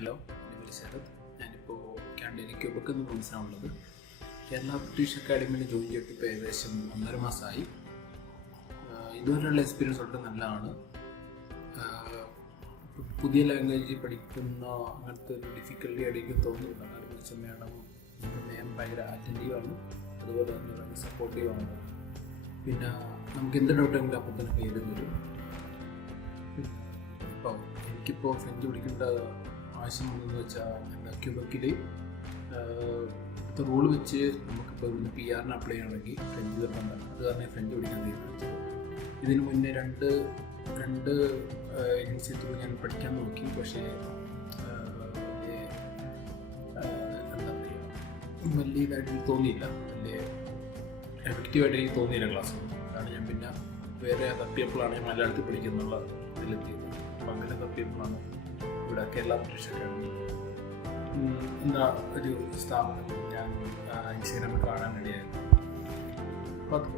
Hello, എൻ്റെ പേര് ശരത്. ഞാനിപ്പോൾ ക്യാൻറ്റീനിൽ ക്യൂബക്കിൽ നിന്ന് മനസ്സിലാവുള്ളത്. കേരള ബ്രിട്ടീഷ് അക്കാഡമിയിൽ ജോയിൻ ചെയ്തിട്ട് ഇപ്പോൾ ഏകദേശം 1.5 മാസമായി. ഇതുവരെയുള്ള എക്സ്പീരിയൻസ് വളരെ നല്ലതാണ്. പുതിയ ലാംഗ്വേജ് പഠിക്കുന്ന അങ്ങനത്തെ ഒരു ഡിഫിക്കൽട്ടി അടിക്കും തോന്നുന്നില്ല. കാരണം വെച്ചാൽ മേഡം ഭയങ്കര അറ്റൻറ്റീവാണ്, അതുപോലെ തന്നെ ഭയങ്കര സപ്പോർട്ടീവാണ്. പിന്നെ നമുക്ക് എന്ത് ഡൗട്ടെങ്കിലും അപ്പോൾ തന്നെ ക്ലിയർ ചെയ്ത് തരും. ഇപ്പോൾ എനിക്കിപ്പോൾ ഫ്രഞ്ച് പഠിക്കേണ്ട ആവശ്യം വന്നതെന്ന് വെച്ചാൽ ഞങ്ങളുടെ ക്യൂബക്കിൽ ഇപ്പോഴത്തെ റൂൾ വെച്ച് നമുക്കിപ്പോൾ ഇവിടുന്ന് PR അപ്ലൈ ചെയ്യണമെങ്കിൽ ഫ്രഞ്ച് തരേണ്ടതാണ്. അത് കാരണം ഫ്രഞ്ച് പഠിക്കാൻ തീരുമാനിച്ചത്. ഇതിന് മുന്നേ രണ്ട് ഏജൻസി ത്രൂ ഞാൻ പഠിക്കാൻ നോക്കി. പക്ഷേ എന്താ പറയുക, വലിയ ഇതായിട്ട് എനിക്ക് തോന്നിയില്ല, വലിയ എഫക്റ്റീവായിട്ട് എനിക്ക് തോന്നിയില്ല ക്ലാസ്. അതാണ് ഞാൻ പിന്നെ വേറെ തപ്പിയപ്പോഴാണ് ഞാൻ മലയാളത്തിൽ പഠിക്കുന്നുള്ള ഇതിലെത്തിയത്. അപ്പം അങ്ങനെ തപ്പിയപ്പോഴാണ് ഇവിടെ കേരള ബ്രിട്ടീഷ് അക്കാഡമി എന്ന ഒരു സ്ഥാപനം ഞാൻ ഇൻസ്റ്റാഗ്രാമിൽ കാണാനിടയായിരുന്നു. അപ്പോൾ അത്